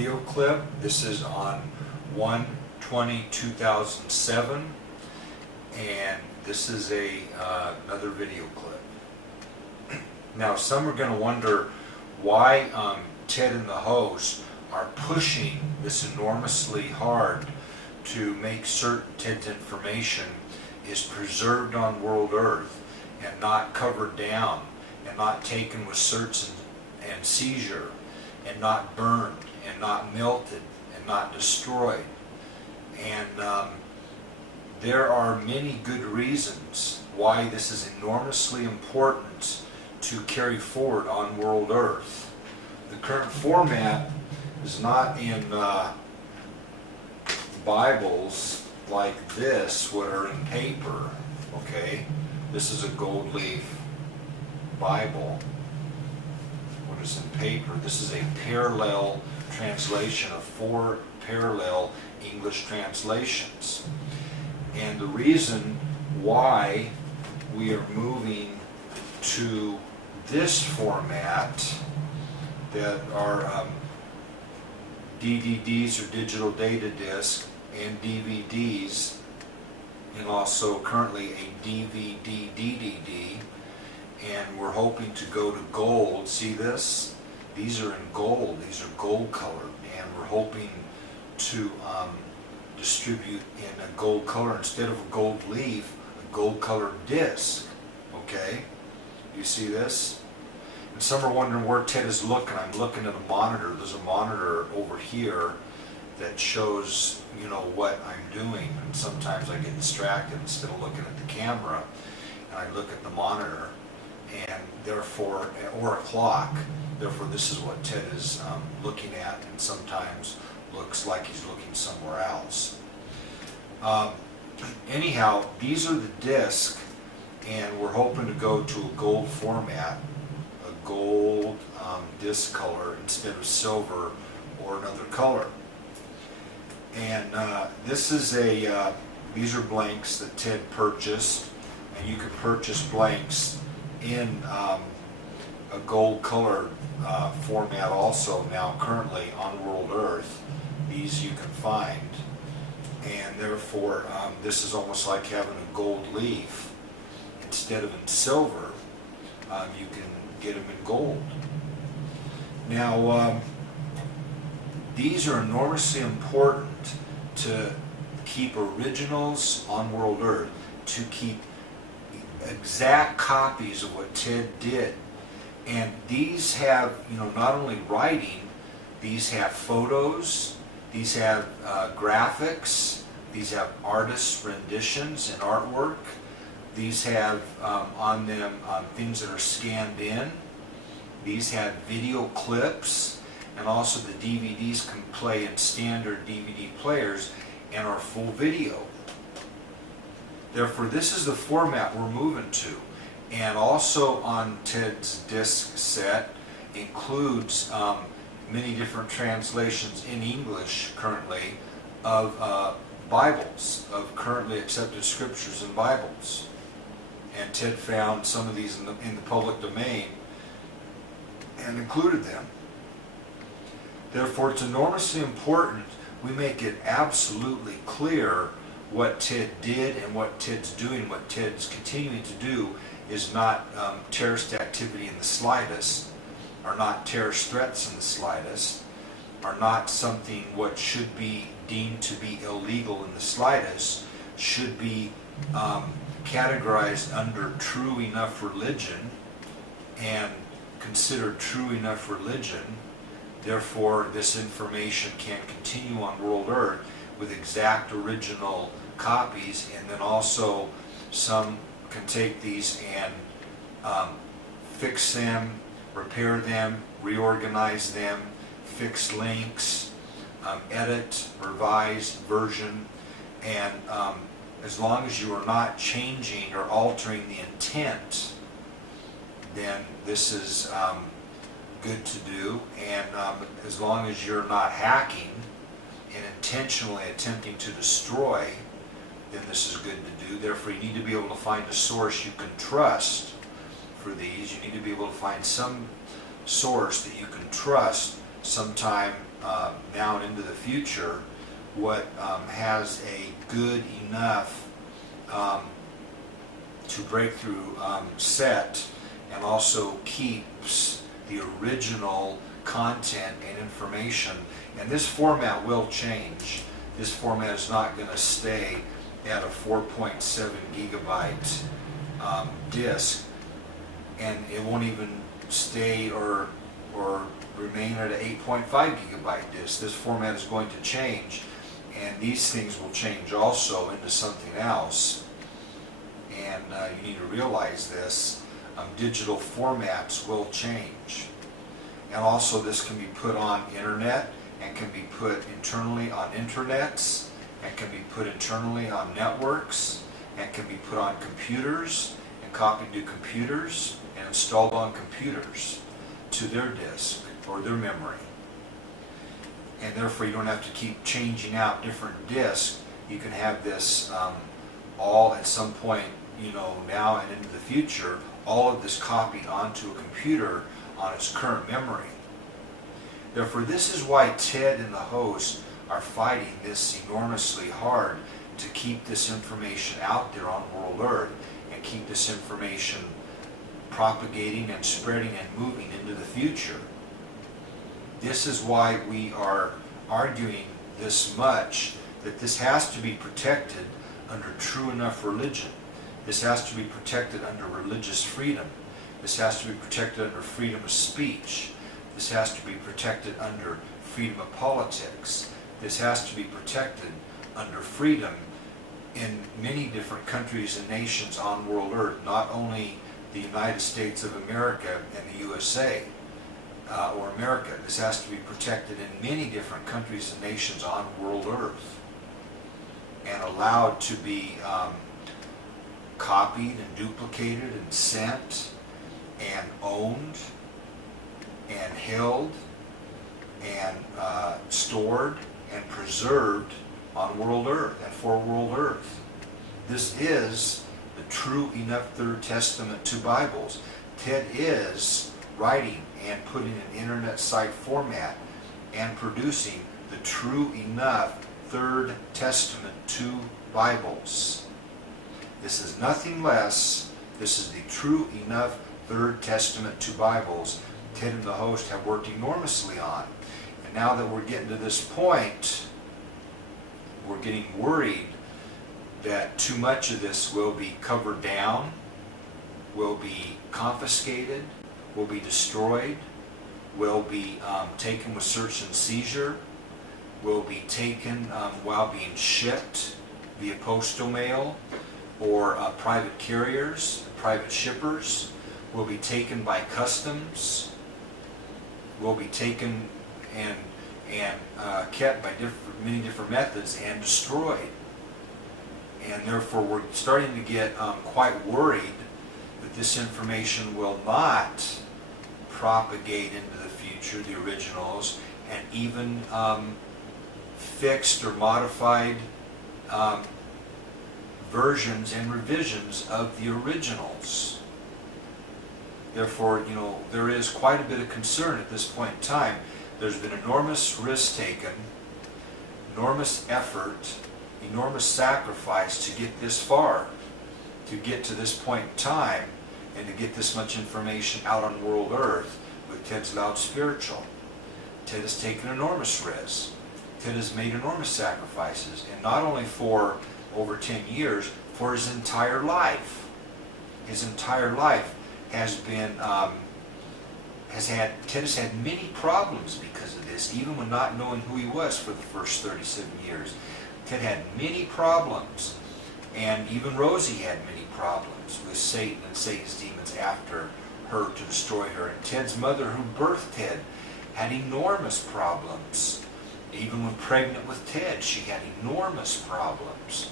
video clip. This is on 1/20/2007, and this is another video clip. Now, some are going to wonder why Ted and the host are pushing this enormously hard to make certain Ted's information is preserved on world Earth and not covered down and not taken with search and seizure and not burned and not melted and not destroyed. And there are many good reasons why this is enormously important to carry forward on world Earth. The current format is not in Bibles like this, what are in paper, okay? This is a gold leaf Bible. What is in paper? This is a parallel translation of 4 parallel English translations. And the reason why we are moving to this format that are DVDs or digital data disc and DVDs, and also currently a DVD-DDD, and we're hoping to go to gold. See this? These are in gold. These are gold colored, and we're hoping to distribute in a gold color instead of a gold leaf, a gold colored disc. Okay? You see this? And some are wondering where Ted is looking. I'm looking at a monitor. There's a monitor over here that shows, you know, what I'm doing. And sometimes I get distracted instead of looking at the camera, and I look at the monitor, and therefore, or a clock. Therefore, this is what Ted is looking at, and sometimes looks like he's looking somewhere else. Anyhow, these are the discs, and we're hoping to go to a gold format, a gold disc color instead of silver or another color. And this is these are blanks that Ted purchased, and you can purchase blanks in a gold colored format also now currently on world Earth. These you can find, and therefore this is almost like having a gold leaf instead of in silver. You can get them in gold. Now these are enormously important to keep originals on world Earth, to keep exact copies of what Ted did. And these have, you know, not only writing, these have photos, these have graphics, these have artists' renditions and artwork, these have on them things that are scanned in, these have video clips, and also the DVDs can play in standard DVD players and are full video. Therefore, this is the format we're moving to. And also on Ted's disc set includes many different translations in English currently of Bibles, of currently accepted scriptures and Bibles. And Ted found some of these in the public domain and included them. Therefore, it's enormously important we make it absolutely clear what Ted did and what Ted's doing, what Ted's continuing to do is not terrorist activity in the slightest, are not terrorist threats in the slightest, are not something what should be deemed to be illegal in the slightest, should be categorized under true enough religion and considered true enough religion. Therefore, this information can continue on world Earth with exact original copies, and then also some can take these and fix them, repair them, reorganize them, fix links, edit, revise, version, and as long as you are not changing or altering the intent, then this is good to do. And as long as you're not hacking and intentionally attempting to destroy, then this is good to do. Therefore, you need to be able to find a source you can trust for these. You need to be able to find some source that you can trust sometime now and into the future, what has a good enough to breakthrough set, and also keeps the original content and information. And this format will change. This format is not going to stay at a 4.7 gigabyte disk, and it won't even stay or remain at an 8.5 gigabyte disk. This format is going to change, and these things will change also into something else. And you need to realize this. Digital formats will change. And also this can be put on internet, and can be put internally on intranets, and can be put internally on networks, and can be put on computers and copied to computers and installed on computers to their disk or their memory. And therefore you don't have to keep changing out different disks. You can have this all at some point, now and into the future, all of this copied onto a computer on its current memory. Therefore, this is why Ted and the host are fighting this enormously hard to keep this information out there on World Earth and keep this information propagating and spreading and moving into the future. This is why we are arguing this much, that this has to be protected under true enough religion. This has to be protected under religious freedom. This has to be protected under freedom of speech. This has to be protected under freedom of politics. This has to be protected under freedom in many different countries and nations on World Earth, not only the United States of America and the USA or America. This has to be protected in many different countries and nations on World Earth, and allowed to be copied and duplicated and sent and owned and held and stored and preserved on World Earth and for World Earth. This is the true enough Third Testament to Bibles. Ted is writing and putting an internet site format and producing the true enough Third Testament to Bibles. This is nothing less. This is the true enough Third Testament to Bibles Ted and the host have worked enormously on. And now that we're getting to this point, we're getting worried that too much of this will be covered down, will be confiscated, will be destroyed, will be taken with search and seizure, will be taken while being shipped via postal mail or private carriers, private shippers, will be taken by customs, will be taken and kept by many different methods and destroyed. And therefore we're starting to get quite worried that this information will not propagate into the future, the originals, and even fixed or modified versions and revisions of the originals. Therefore, there is quite a bit of concern at this point in time. There's been enormous risk taken, enormous effort, enormous sacrifice to get this far, to get to this point in time, and to get this much information out on World Earth with Ted's Loud Spiritual. Ted has taken enormous risks. Ted has made enormous sacrifices, and not only for over 10 years, for his entire life. His entire life has been, Ted has had many problems because of this, even when not knowing who he was for the first 37 years. Ted had many problems, and even Rosie had many problems with Satan and Satan's demons after her to destroy her. And Ted's mother, who birthed Ted, had enormous problems. Even when pregnant with Ted, she had enormous problems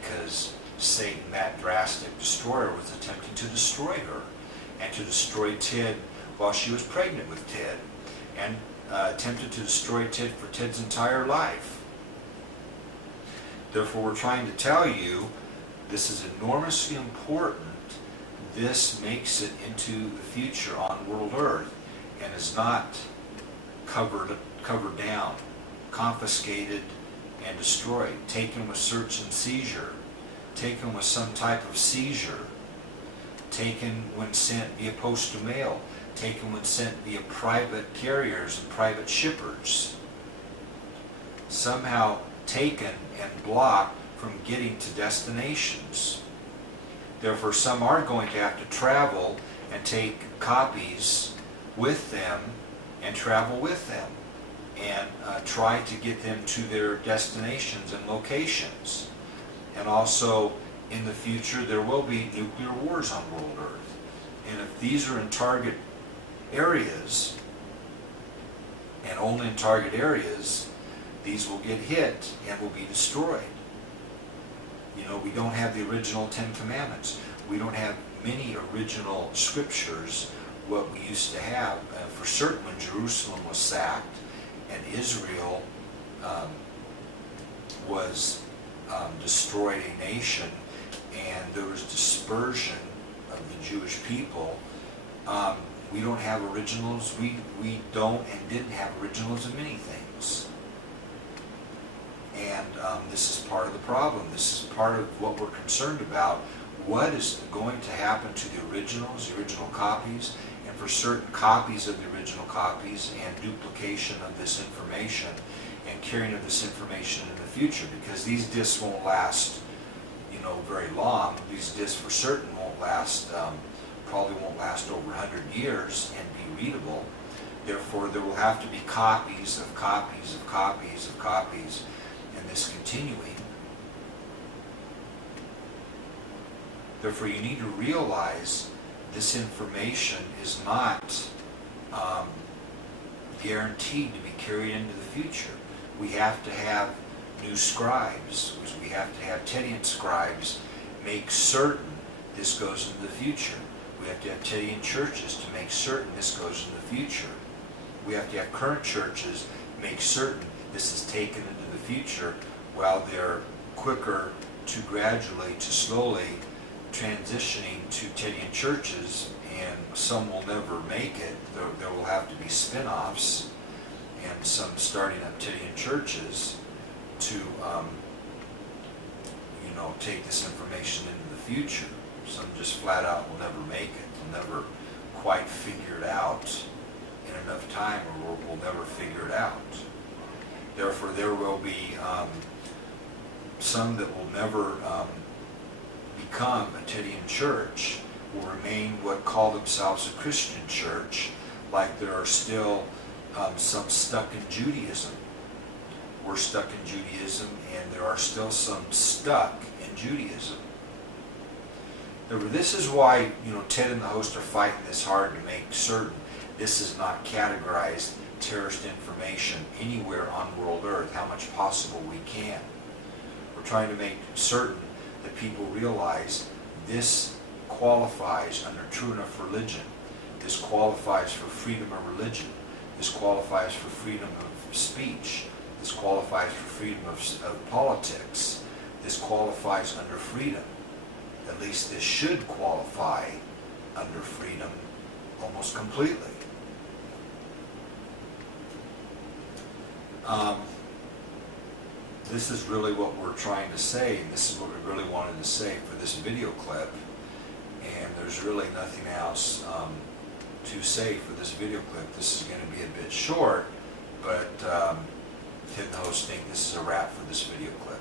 because Satan, that drastic destroyer, was attempting to destroy her and to destroy Ted while she was pregnant with Ted, and attempted to destroy Ted for Ted's entire life. Therefore, we're trying to tell you this is enormously important. This makes it into the future on World Earth and is not covered covered down, confiscated and destroyed, taken with search and seizure, taken with some type of seizure, taken when sent via postal mail, taken when sent via private carriers and private shippers, somehow taken and blocked from getting to destinations. Therefore, some are going to have to travel and take copies with them and travel with them and try to get them to their destinations and locations. And also, in the future, there will be nuclear wars on world Earth. And if these are in target areas, and only in target areas, these will get hit and will be destroyed. You know, we don't have the original Ten Commandments. We don't have many original scriptures, what we used to have. For certain, when Jerusalem was sacked and Israel was destroyed a nation, and there was dispersion of the Jewish people, we don't have originals. We don't and didn't have originals in many things. And this is part of the problem. This is part of what we're concerned about. What is going to happen to the originals, the original copies, and for certain copies of the original copies, and duplication of this information and carrying of this information in the future, because these discs won't last, you know, very long. These discs for certain won't last, probably won't last over 100 years and be readable. Therefore, there will have to be copies of copies of copies of copies, and this continuing. Therefore, you need to realize this information is not guaranteed to be carried into the future. We have to have new scribes, because we have to have Tedian scribes make certain this goes into the future. We have to have Tedian churches to make certain this goes into the future. We have to have current churches make certain this is taken into the future, while they're quicker to gradually, to slowly transitioning to Tedian churches, and some will never make it. There will have to be spin-offs and some starting up Tedian churches to take this information into the future. Some just flat out will never make it. They'll never quite figure it out in enough time, or we'll never figure it out. Therefore, there will be some that will never become a Tedian church, will remain what call themselves a Christian church, like there are still some stuck in Judaism. We're stuck in Judaism, and there are still some stuck in Judaism. Therefore, this is why, Ted and the host are fighting this hard to make certain this is not categorized terrorist information anywhere on world Earth, how much possible we can. We're trying to make certain that people realize this qualifies under true enough religion. This qualifies for freedom of religion. This qualifies for freedom of speech. This qualifies for freedom of politics. This qualifies under freedom. At least this should qualify under freedom almost completely. This is really what we're trying to say, and this is what we really wanted to say for this video clip. And there's really nothing else to say for this video clip. This is going to be a bit short, but Ted and the host think this is a wrap for this video clip.